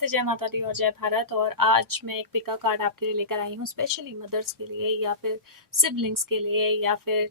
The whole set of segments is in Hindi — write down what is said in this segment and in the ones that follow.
नमस्ते, जय माता दी और जय भारत। और आज मैं एक पिका कार्ड आपके लिए लेकर आई हूँ, स्पेशली मदर्स के लिए या फिर सिबलिंग्स के लिए या फिर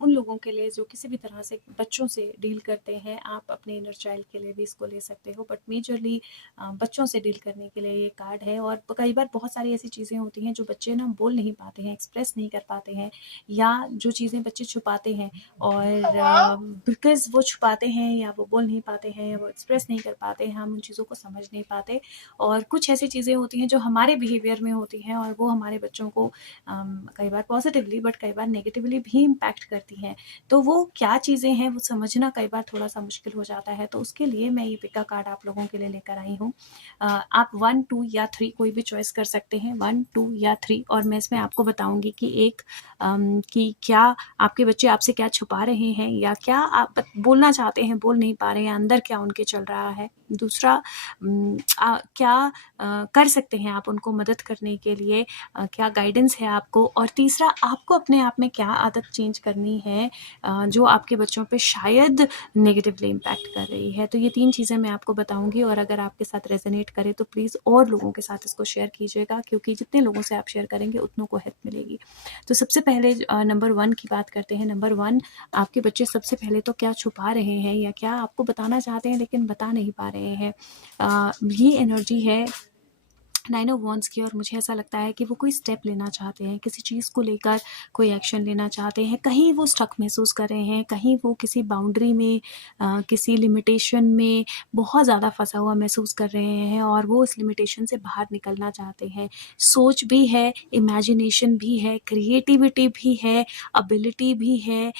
उन लोगों के लिए जो किसी भी तरह से बच्चों से डील करते हैं। आप अपने इनर चाइल्ड के लिए भी इसको ले सकते हो, बट मेजरली बच्चों से डील करने के लिए ये कार्ड है। और कई बार बहुत सारी ऐसी चीज़ें होती हैं जो बच्चे ना बोल नहीं पाते हैं, एक्सप्रेस नहीं कर पाते हैं, या जो चीज़ें बच्चे छुपाते हैं और बिकॉज वो छुपाते हैं या वो बोल नहीं पाते हैं या वो एक्सप्रेस नहीं कर पाते हैं, हम उन चीज़ों को समझ नहीं पाते। और कुछ ऐसी चीज़ें होती हैं जो हमारे बिहेवियर में होती हैं और वो हमारे बच्चों को कई बार पॉजिटिवली बट कई बार नेगेटिवली भी इम्पैक्ट करती हैं। तो वो क्या चीज़ें हैं वो समझना कई बार थोड़ा सा मुश्किल हो जाता है। तो उसके लिए मैं ये पिका कार्ड आप लोगों के लिए लेकर आई हूँ। आप 1, 2 या 3 कोई भी चॉइस कर सकते हैं, 1, 2 या 3। और मैं इसमें आपको बताऊंगी कि कि क्या आपके बच्चे आपसे क्या छुपा रहे हैं या क्या आप बोलना चाहते हैं, बोल नहीं पा रहे हैं, अंदर क्या उनके चल रहा है। दूसरा, क्या कर सकते हैं आप उनको मदद करने के लिए, क्या गाइडेंस है आपको। और तीसरा, आपको अपने आप में क्या आदत चेंज करनी है जो आपके बच्चों पे शायद नेगेटिवली इम्पैक्ट कर रही है। तो ये 3 चीज़ें मैं आपको बताऊंगी और अगर आपके साथ रेजोनेट करे तो प्लीज़ और लोगों के साथ इसको शेयर कीजिएगा, क्योंकि जितने लोगों से आप शेयर करेंगे उतनों को हेल्प मिलेगी। तो सबसे पहले नंबर 1 की बात करते हैं। नंबर 1, आपके बच्चे सबसे पहले तो क्या छुपा रहे हैं या क्या आपको बताना चाहते हैं लेकिन बता नहीं पा रहे हैं। ये एनर्जी है 9 ऑफ वॉन्ड्स की। और मुझे ऐसा लगता है कि वो कोई स्टेप लेना चाहते हैं, किसी चीज़ को लेकर कोई एक्शन लेना चाहते हैं। कहीं वो स्टक महसूस कर रहे हैं, कहीं वो किसी बाउंड्री में किसी लिमिटेशन में बहुत ज़्यादा फंसा हुआ महसूस कर रहे हैं और वो उस लिमिटेशन से बाहर निकलना चाहते हैं। सोच भी है, इमेजिनेशन भी है, क्रिएटिविटी भी है, एबिलिटी भी है,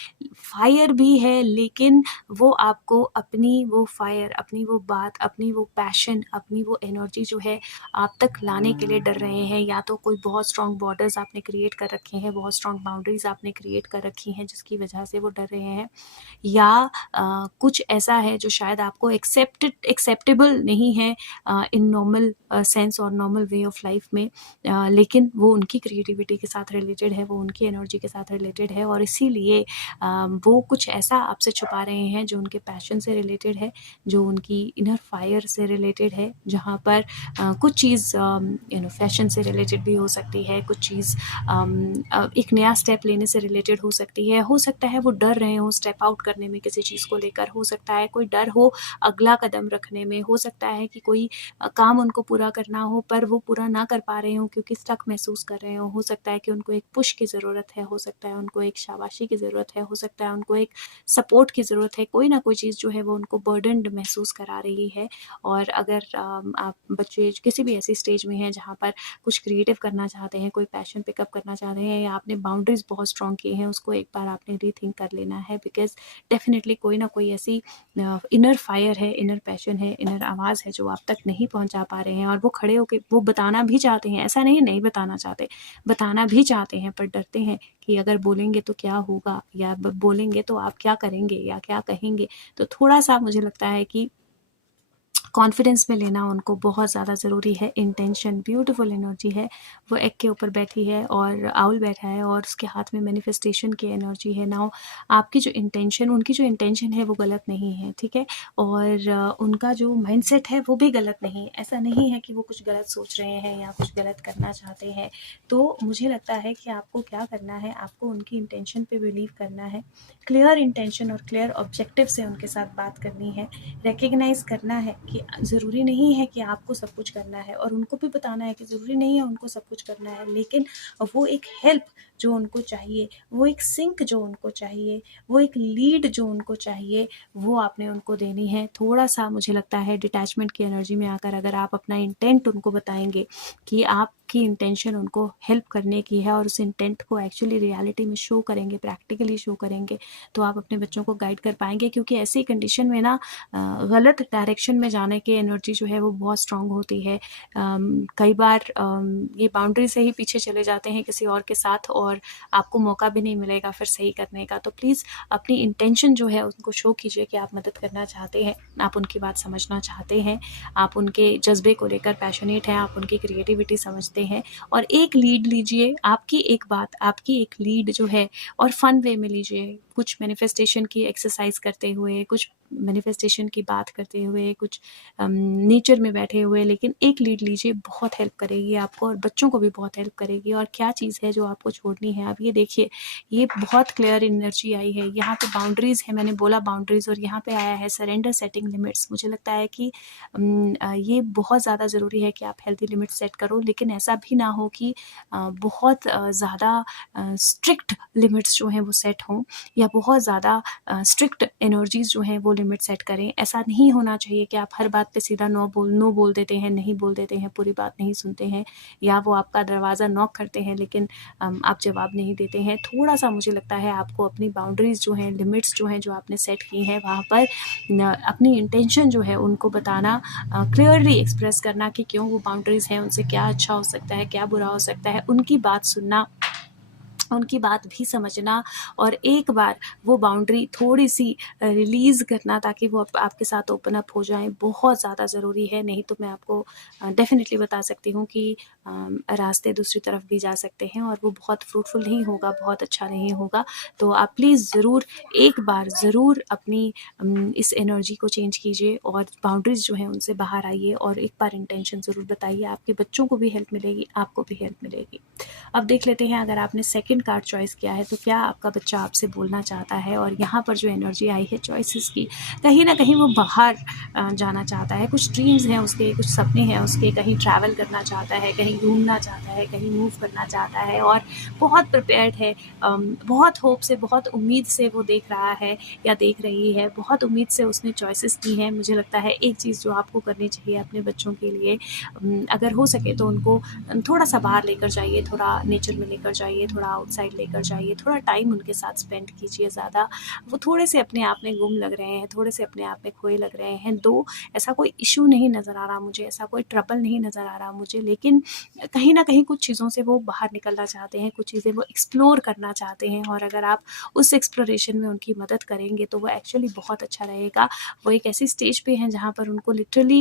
फायर भी है, लेकिन वो आपको अपनी वो फायर, अपनी वो बात, अपनी वो पैशन, अपनी वो एनर्जी जो है आप तक लाने के लिए डर रहे हैं। या तो कोई बहुत स्ट्रॉन्ग बॉर्डर्स आपने क्रिएट कर रखे हैं, बहुत स्ट्रॉन्ग बाउंड्रीज आपने क्रिएट कर रखी हैं जिसकी वजह से वो डर रहे हैं, या कुछ ऐसा है जो शायद आपको एक्सेप्टेबल नहीं है इन नॉर्मल सेंस और नॉर्मल वे ऑफ लाइफ में, लेकिन वो उनकी क्रिएटिविटी के साथ रिलेटेड है, वो उनकी एनर्जी के साथ रिलेटेड है और इसीलिए वो कुछ ऐसा आपसे छुपा रहे हैं जो उनके पैशन से रिलेटेड है, जो उनकी इनर फायर से रिलेटेड है, जहाँ पर कुछ चीज़ फैशन से रिलेटेड भी हो सकती है, कुछ चीज़ एक नया स्टेप लेने से रिलेटेड हो सकती है। हो सकता है वो डर रहे हो स्टेप आउट करने में किसी चीज़ को लेकर, हो सकता है कोई डर हो अगला कदम रखने में, हो सकता है कि कोई काम उनको पूरा करना हो पर वो पूरा ना कर पा रहे हो क्योंकि स्टक महसूस कर रहे हो सकता है कि उनको एक पुश की ज़रूरत है, हो सकता है उनको एक शाबाशी की ज़रूरत है, हो सकता है उनको एक सपोर्ट की ज़रूरत है। कोई ना कोई चीज़ जो है वो उनको बर्डन्ड महसूस करा रही है। और अगर आप बच्चे किसी भी ऐसी स्टेज में हैं जहाँ पर कुछ क्रिएटिव करना चाहते हैं, कोई पैशन पिकअप करना चाहते हैं या आपने बाउंड्रीज बहुत स्ट्रॉन्ग की हैं, उसको एक बार आपने रीथिंक कर लेना है। बिकॉज डेफिनेटली कोई ना कोई ऐसी इनर फायर है, इनर पैशन है, इनर आवाज़ है जो आप तक नहीं पहुँचा पा रहे हैं और वो खड़े होकर वो बताना भी चाहते हैं। ऐसा नहीं नहीं बताना चाहते, बताना भी चाहते हैं पर डरते हैं कि अगर बोलेंगे तो क्या होगा, या बोलेंगे तो आप क्या करेंगे या क्या कहेंगे। तो थोड़ा सा मुझे लगता है कि कॉन्फिडेंस में लेना उनको बहुत ज़्यादा ज़रूरी है। इंटेंशन, ब्यूटीफुल एनर्जी है, वो एग के ऊपर बैठी है और आउल बैठा है और उसके हाथ में मैनिफेस्टेशन की एनर्जी है। नाउ आपकी जो इंटेंशन, उनकी जो इंटेंशन है वो गलत नहीं है, ठीक है, और उनका जो माइंडसेट है वो भी गलत नहीं है। ऐसा नहीं है कि वो कुछ गलत सोच रहे हैं या कुछ गलत करना चाहते हैं। तो मुझे लगता है कि आपको क्या करना है, आपको उनकी इंटेंशन पे बिलीव करना है, क्लियर इंटेंशन और क्लियर ऑब्जेक्टिव से उनके साथ बात करनी है, रिकग्नाइज करना है कि ज़रूरी नहीं है कि आपको सब कुछ करना है और उनको भी बताना है कि ज़रूरी नहीं है उनको सब कुछ करना है, लेकिन वो एक हेल्प जो उनको चाहिए, वो एक सिंक जो उनको चाहिए, वो एक लीड जो उनको चाहिए, वो आपने उनको देनी है। थोड़ा सा मुझे लगता है डिटैचमेंट की एनर्जी में आकर अगर आप अपना इंटेंट उनको बताएंगे कि आपकी इंटेंशन उनको हेल्प करने की है और उस इंटेंट को एक्चुअली रियलिटी में शो करेंगे, प्रैक्टिकली शो करेंगे, तो आप अपने बच्चों को गाइड कर पाएंगे। क्योंकि ऐसी कंडीशन में ना गलत डायरेक्शन में जाने की एनर्जी जो है वो बहुत स्ट्रांग होती है। कई बार ये बाउंड्री से ही पीछे चले जाते हैं किसी और के साथ और आपको मौका भी नहीं मिलेगा फिर सही करने का। तो प्लीज़ अपनी इंटेंशन जो है उनको शो कीजिए कि आप मदद करना चाहते हैं, आप उनकी बात समझना चाहते हैं, आप उनके जज्बे को लेकर पैशनेट हैं, आप उनकी क्रिएटिविटी समझते हैं। और एक लीड लीजिए, आपकी एक बात, आपकी एक लीड जो है और फन वे में लीजिए, कुछ मैनिफेस्टेशन की एक्सरसाइज करते हुए, कुछ मैनिफेस्टेशन की बात करते हुए, कुछ नेचर में बैठे हुए, लेकिन एक लीड लीजिए, बहुत हेल्प करेगी आपको और बच्चों को भी बहुत हेल्प करेगी। और क्या चीज़ है जो आपको छोड़नी है, आप ये देखिए, ये बहुत क्लियर एनर्जी आई है। यहाँ पे बाउंड्रीज़ है, मैंने बोला बाउंड्रीज़, और यहाँ पे आया है सरेंडर, सेटिंग लिमिट्स। मुझे लगता है कि ये बहुत ज़्यादा ज़रूरी है कि आप हेल्दी लिमिट सेट करो, लेकिन ऐसा भी ना हो कि बहुत ज़्यादा स्ट्रिक्ट लिमिट्स जो हैं वो सेट हों, या बहुत ज़्यादा स्ट्रिक्ट एनर्जीज़ जो हैं वो लिमिट सेट करें। ऐसा नहीं होना चाहिए कि आप हर बात पे सीधा नो बोल देते हैं, नहीं बोल देते हैं, पूरी बात नहीं सुनते हैं, या वो आपका दरवाज़ा नॉक करते हैं लेकिन आप जवाब नहीं देते हैं। थोड़ा-सा मुझे लगता है आपको अपनी बाउंड्रीज़ जो हैं, लिमिट्स जो हैं, जो आपने सेट की हैं, वहाँ पर अपनी इंटेंशन जो है उनको बताना, क्लियरली एक्सप्रेस करना कि क्यों वो बाउंड्रीज़ हैं, उनसे क्या अच्छा हो सकता है, क्या बुरा हो सकता है, उनकी बात सुनना, उनकी बात भी समझना, और एक बार वो बाउंड्री थोड़ी-सी रिलीज़ करना, ताकि वो आपके साथ ओपन अप हो जाएँ, बहुत ज़्यादा ज़रूरी है। नहीं तो मैं आपको डेफ़िनेटली बता सकती हूँ कि रास्ते दूसरी तरफ भी जा सकते हैं और वो बहुत फ्रूटफुल नहीं होगा, बहुत अच्छा नहीं होगा। तो आप प्लीज़ ज़रूर एक बार ज़रूर अपनी इस एनर्जी को चेंज कीजिए और बाउंड्रीज़ जो हैं उनसे बाहर आइए, और एक बार इंटेंशन ज़रूर बताइए। आपके बच्चों को भी हेल्प मिलेगी, आपको भी हेल्प मिलेगी। अब देख लेते हैं, अगर आपने सेकंड कार्ड चॉइस किया है तो क्या आपका बच्चा आपसे बोलना चाहता है। और यहाँ पर जो एनर्जी आई है चॉइसेस की, कहीं ना कहीं वो बाहर जाना चाहता है, कुछ ड्रीम्स हैं उसके, कुछ सपने हैं उसके, कहीं ट्रैवल करना चाहता है, कहीं घूमना चाहता है, कहीं मूव करना चाहता है, और बहुत प्रिपेयर्ड है, बहुत होप से, बहुत उम्मीद से वो देख रहा है या देख रही है, बहुत उम्मीद से उसने चॉइसेस की हैं। मुझे लगता है एक चीज़ जो आपको करनी चाहिए अपने बच्चों के लिए, अगर हो सके तो उनको थोड़ा सा बाहर लेकर जाइए, थोड़ा नेचर में लेकर जाइए, थोड़ा आउटसाइड लेकर जाइए, थोड़ा टाइम उनके साथ स्पेंड कीजिए ज़्यादा। वो थोड़े से अपने आप में गुम लग रहे हैं, थोड़े से अपने आप में खोए लग रहे हैं। दो ऐसा कोई इशू नहीं नज़र आ रहा मुझे, ऐसा कोई ट्रबल नहीं नज़र आ रहा मुझे, लेकिन कहीं ना कहीं कुछ चीज़ों से वो बाहर निकलना चाहते हैं, कुछ चीज़ें वो एक्सप्लोर करना चाहते हैं, और अगर आप उस एक्सप्लोरेशन में उनकी मदद करेंगे तो वो एक्चुअली बहुत अच्छा रहेगा। वो एक ऐसी स्टेज पे हैं जहाँ पर उनको लिटरली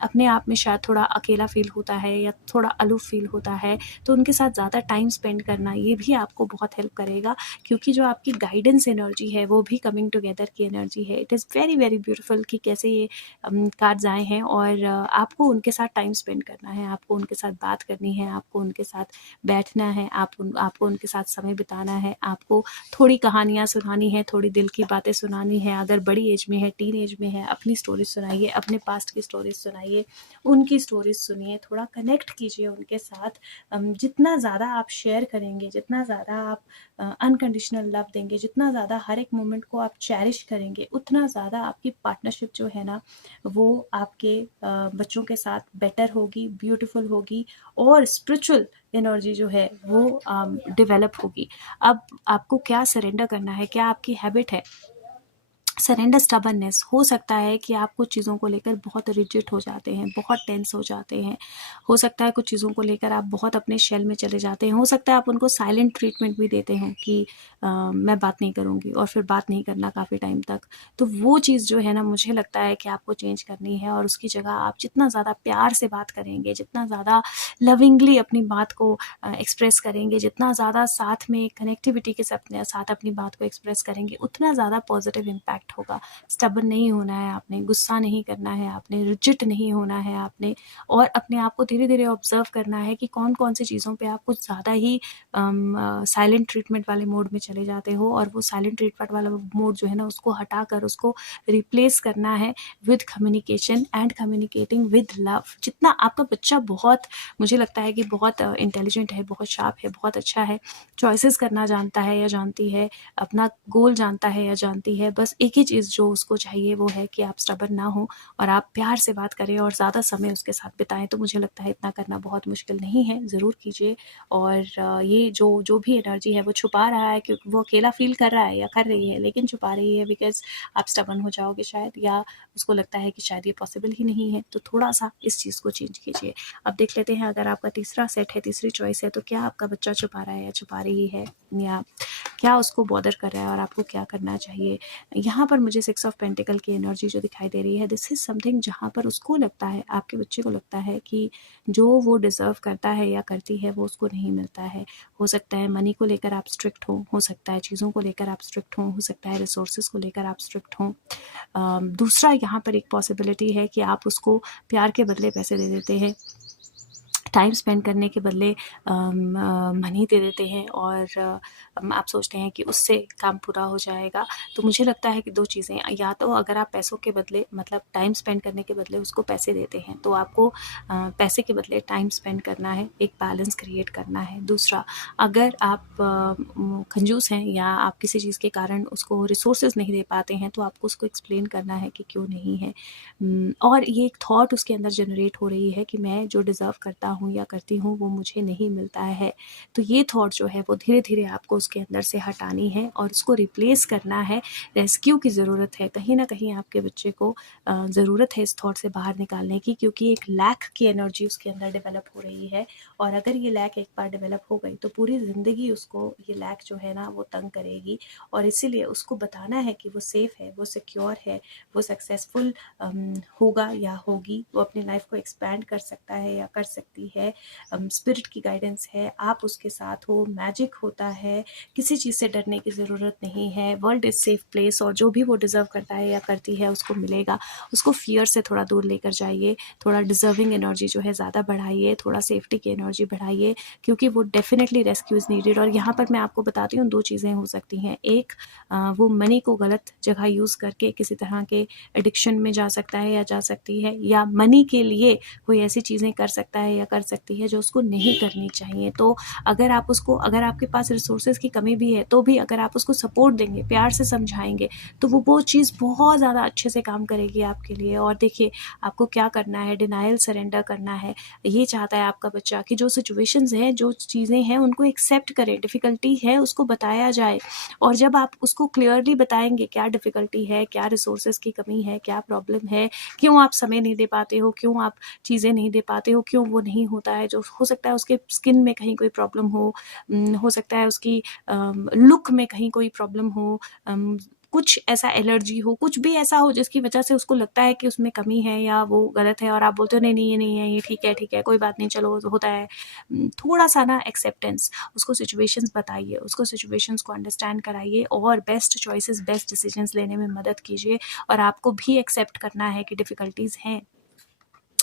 अपने आप में शायद थोड़ा अकेला फील होता है या थोड़ा अलूफ फील होता है, तो उनके साथ ज़्यादा टाइम स्पेंड करना ये भी आपको बहुत हेल्प करेगा, क्योंकि जो आपकी गाइडेंस एनर्जी है वो भी कमिंग टुगेदर की एनर्जी है। It is very very beautiful कि कैसे ये कार्ड्स आए हैं, और आपको उनके साथ टाइम स्पेंड करना है, आपको उनके साथ बात करनी है, आपको उनके साथ बैठना है, आपको उनके साथ समय बिताना है, आपको थोड़ी कहानियाँ सुनानी है, थोड़ी दिल की बातें सुनानी है। अगर बड़ी एज में है, टीन एज में है, अपनी स्टोरीज सुनाइए, अपने पास्ट की स्टोरीज सुनाइए, उनकी स्टोरीज सुनिए, थोड़ा कनेक्ट कीजिए उनके साथ। जितना ज़्यादा आप शेयर करेंगे, जितना ज़्यादा आप अनकंडीशनल लव देंगे, जितना ज़्यादा हर एक मोमेंट को आप चेरिश करेंगे, उतना ज़्यादा आपकी पार्टनरशिप जो है ना वो आपके बच्चों के साथ बेटर होगी, ब्यूटीफुल होगी, और स्पिरिचुअल एनर्जी जो है वो डेवलप होगी। अब आपको क्या सरेंडर करना है, क्या आपकी हैबिट है सरेंडर स्टबर्ननेस। हो सकता है कि आप कुछ चीज़ों को लेकर बहुत रिजिड हो जाते हैं, बहुत टेंस हो जाते हैं, हो सकता है कुछ चीज़ों को लेकर आप बहुत अपने शेल में चले जाते हैं, हो सकता है आप उनको साइलेंट ट्रीटमेंट भी देते हैं कि मैं बात नहीं करूँगी, और फिर बात नहीं करना काफ़ी टाइम तक। तो वो चीज़ जो है ना, मुझे लगता है कि आपको चेंज करनी है, और उसकी जगह आप जितना ज़्यादा प्यार से बात करेंगे, जितना ज़्यादा लविंगली अपनी बात को एक्सप्रेस करेंगे, जितना ज़्यादा साथ में कनेक्टिविटी के साथ अपनी बात को एक्सप्रेस करेंगे, उतना ज़्यादा पॉजिटिव इम्पैक्ट होगा। स्टबर्न नहीं होना है आपने, गुस्सा नहीं करना है आपने, रिजिड नहीं होना है आपने, और अपने आप को धीरे धीरे ऑब्जर्व करना है कि कौन कौन सी चीज़ों पे आप कुछ ज़्यादा ही साइलेंट ट्रीटमेंट वाले मोड में चले जाते हो, और वो साइलेंट ट्रीटमेंट वाला मोड जो है ना उसको हटाकर उसको रिप्लेस करना है with communication and communicating with love. जितना आपका बच्चा बहुत, मुझे लगता है कि बहुत इंटेलिजेंट है, बहुत शार्प है, बहुत अच्छा है, चॉइसेस करना जानता है या जानती है, अपना गोल जानता है या जानती है। बस एक ही चीज़ जो उसको चाहिए वो है कि आप स्टबर्न ना हो, और आप प्यार से बात करें और ज़्यादा समय उसके साथ बिताएं। तो मुझे लगता है इतना करना बहुत मुश्किल नहीं है, ज़रूर कीजिए। और ये जो भी एनर्जी है वो छुपा रहा है, क्योंकि वो अकेला फील कर रहा है या कर रही है, लेकिन छुपा रही है बिकॉज आप स्टबर्न हो जाओगे शायद, या उसको लगता है कि शायद ये पॉसिबल ही नहीं है। तो थोड़ा सा इस चीज़ को चेंज कीजिए। अब देख लेते हैं, अगर आपका तीसरा सेट है, तीसरी चॉइस है, तो क्या आपका बच्चा छुपा रहा है या छुपा रही है। या क्या उसको बॉदर कर रहा है और आपको क्या करना चाहिए। यहाँ पर मुझे 6 ऑफ पेंटिकल की एनर्जी जो दिखाई दे रही है, दिस इज़ समथिंग जहाँ पर उसको लगता है, आपके बच्चे को लगता है कि जो वो डिज़र्व करता है या करती है वो उसको नहीं मिलता है। हो सकता है मनी को लेकर आप स्ट्रिक्ट हो सकता है चीज़ों को लेकर आप स्ट्रिक्ट हो सकता है रिसोर्सेज को लेकर आप स्ट्रिक्ट हों। दूसरा यहाँ पर एक पॉसिबिलिटी है कि आप उसको प्यार के बदले पैसे दे देते हैं, टाइम स्पेंड करने के बदले मनी दे देते हैं और आप सोचते हैं कि उससे काम पूरा हो जाएगा। तो मुझे लगता है कि 2 चीज़ें, या तो अगर आप पैसों के बदले मतलब टाइम स्पेंड करने के बदले उसको पैसे देते हैं तो आपको पैसे के बदले टाइम स्पेंड करना है, एक बैलेंस क्रिएट करना है। दूसरा, अगर आप कंजूस हैं या आप किसी चीज़ के कारण उसको रिसोर्सेज नहीं दे पाते हैं तो आपको उसको एक्सप्लेन करना है कि क्यों नहीं है। और ये एक थॉट उसके अंदर जनरेट हो रही है कि मैं जो डिज़र्व करता हूँ या करती हूँ वो मुझे नहीं मिलता है। तो ये थॉट जो है वो धीरे-धीरे आपको उसके अंदर से हटानी है और उसको रिप्लेस करना है। रेस्क्यू की ज़रूरत है, कहीं न कहीं आपके बच्चे को ज़रूरत है इस थॉट से बाहर निकालने की, क्योंकि एक लैक की एनर्जी उसके अंदर डेवलप हो रही है और अगर ये लैक एक बार डेवलप हो गई तो पूरी ज़िंदगी उसको ये लैक जो है ना वो तंग करेगी। और इसीलिए उसको बताना है कि वो सेफ़ है, वो सिक्योर है, वो सक्सेसफुल होगा या होगी, वो अपनी लाइफ को एक्सपैंड कर सकता है या कर सकती है। स्पिरिट की गाइडेंस है, आप उसके साथ हो, मैजिक होता है, किसी चीज़ से डरने की ज़रूरत नहीं है। वर्ल्ड इज़ सेफ प्लेस और जो भी वो डिज़र्व करता है या करती है उसको मिलेगा। उसको फियर से थोड़ा दूर लेकर जाइए, थोड़ा डिज़र्विंग एनर्जी जो है ज़्यादा बढ़ाइए, थोड़ा सेफ्टी की एनर्जी बढ़ाइए, क्योंकि वो डेफिनेटली रेस्क्यू इज़ नीडेड। और यहाँ पर मैं आपको बताती हूँ 2 चीज़ें हो सकती हैं। एक, वो मनी को गलत जगह यूज़ करके किसी तरह के एडिक्शन में जा सकता है या जा सकती है, या मनी के लिए कोई ऐसी चीज़ें कर सकता है या कर सकती है जो उसको नहीं करनी चाहिए। तो अगर आप उसको, अगर आपके पास रिसोर्सेज की कमी भी है तो भी अगर आप उसको सपोर्ट देंगे, प्यार से समझाएंगे, तो वो चीज़ बहुत ज़्यादा अच्छे से काम करेगी आपके लिए। और देखिए आपको क्या करना है, डिनाइल सरेंडर करना है। ये चाहता है आपका बच्चा कि जो सिचुएशंस हैं, जो चीज़ें हैं उनको एक्सेप्ट करें, डिफ़िकल्टी है उसको बताया जाए। और जब आप उसको क्लियरली बताएंगे क्या डिफ़िकल्टी है, क्या रिसोर्सेज की कमी है, क्या प्रॉब्लम है, क्यों आप समय नहीं दे पाते हो, क्यों आप चीज़ें नहीं दे पाते हो, क्यों वो नहीं होता है, जो हो सकता है उसके स्किन में कहीं कोई प्रॉब्लम हो सकता है उसकी लुक में कहीं कोई प्रॉब्लम हो, कुछ ऐसा एलर्जी हो, कुछ भी ऐसा हो जिसकी वजह से उसको लगता है कि उसमें कमी है या वो गलत है, और आप बोलते हो नहीं नहीं ये नहीं है, ये ठीक है, कोई बात नहीं, चलो होता है। थोड़ा सा ना एक्सेप्टेंस, उसको सिचुएशंस बताइए, उसको सिचुएशंस को अंडरस्टैंड कराइए और बेस्ट चॉइसेस, बेस्ट डिसीजंस लेने में मदद कीजिए। और आपको भी एक्सेप्ट करना है कि डिफ़िकल्टीज़ हैं,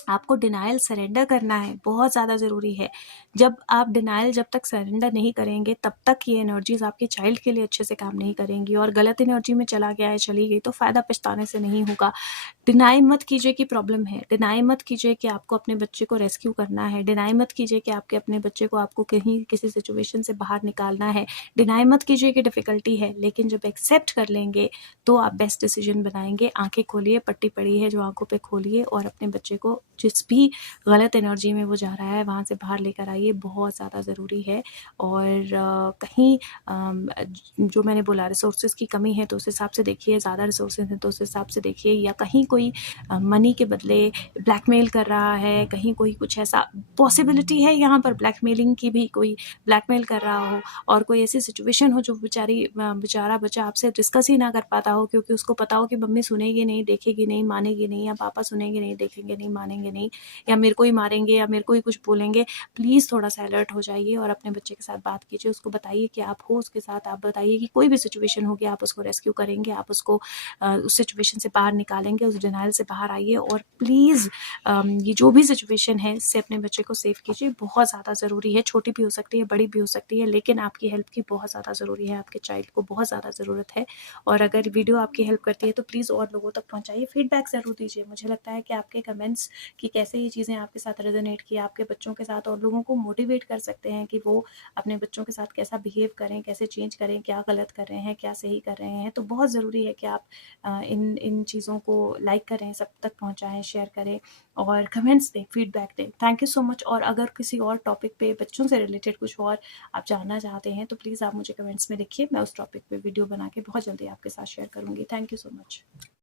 आपको डिनायल सरेंडर करना है, बहुत ज़्यादा ज़रूरी है। जब आप डिनायल जब तक सरेंडर नहीं करेंगे तब तक ये एनर्जीज़ आपके चाइल्ड के लिए अच्छे से काम नहीं करेंगी, और गलत एनर्जी में चला गया है, चली गई तो फ़ायदा पछताने से नहीं होगा। डिनाई मत कीजिए कि प्रॉब्लम है, डिनाई मत कीजिए कि आपको अपने बच्चे को रेस्क्यू करना है, डिनाई मत कीजिए कि आपके अपने बच्चे को आपको कहीं किसी सिचुएशन से बाहर निकालना है, डिनाई मत कीजिए कि डिफ़िकल्टी है। लेकिन जब एक्सेप्ट कर लेंगे तो आप बेस्ट डिसीजन बनाएंगे। आंखें खोलिए, पट्टी पड़ी है जो आंखों पे खोलिए और अपने बच्चे को जिस भी गलत एनर्जी में वो जा रहा है वहाँ से बाहर लेकर आइए, बहुत ज़्यादा ज़रूरी है। और कहीं जो मैंने बोला रिसोर्सेज की कमी है तो उस हिसाब से देखिए, ज़्यादा रिसोर्सेज हैं तो उस हिसाब से देखिए, या कहीं कोई मनी के बदले ब्लैकमेल कर रहा है, कहीं कोई कुछ ऐसा पॉसिबिलिटी है यहाँ पर ब्लैकमेलिंग की भी, कोई ब्लैकमेल कर रहा हो और कोई ऐसी सिचुएशन हो जो बेचारा बच्चा आपसे डिस्कस ही ना कर पाता हो, क्योंकि उसको पता हो कि मम्मी सुनेगी नहीं, देखेगी नहीं, मानेगी नहीं, या पापा सुनेंगे नहीं, देखेंगे नहीं, मानेंगे नहीं, या मेरे को ही मारेंगे या मेरे को ही कुछ बोलेंगे। प्लीज़ थोड़ा सा अलर्ट हो जाइए और अपने बच्चे के साथ बात कीजिए, उसको बताइए कि आप हो उसके साथ, आप बताइए कि कोई भी सिचुएशन होगी आप उसको रेस्क्यू करेंगे, आप उसको उस सिचुएशन से बाहर निकालेंगे, उस डिनाइल से बाहर आइए। और प्लीज़ ये जो भी सिचुएशन है इससे अपने बच्चे को सेव कीजिए, बहुत ज़्यादा ज़रूरी है। छोटी भी हो सकती है, बड़ी भी हो सकती है, लेकिन आपकी हेल्प की बहुत ज़्यादा ज़रूरी है, आपके चाइल्ड को बहुत ज़्यादा ज़रूरत है। और अगर वीडियो आपकी हेल्प करती है तो प्लीज़ और लोगों तक पहुँचाइए, फीडबैक ज़रूर दीजिए। मुझे लगता है कि आपके कमेंट्स कि कैसे ये चीज़ें आपके साथ रेजोनेट की, आपके बच्चों के साथ, और लोगों को मोटिवेट कर सकते हैं कि वो अपने बच्चों के साथ कैसा बिहेव करें, कैसे चेंज करें, क्या गलत कर रहे हैं, क्या सही कर रहे हैं। तो बहुत ज़रूरी है कि आप इन चीज़ों को लाइक करें, सब तक पहुँचाएँ, शेयर करें और कमेंट्स दें, फीडबैक दें। Thank you so much. और अगर किसी और टॉपिक पे बच्चों से रिलेटेड कुछ और आप जानना चाहते हैं तो प्लीज़ आप मुझे कमेंट्स में लिखिए, मैं उस टॉपिक पे वीडियो बना के बहुत जल्दी आपके साथ शेयर करूँगी। Thank you so much.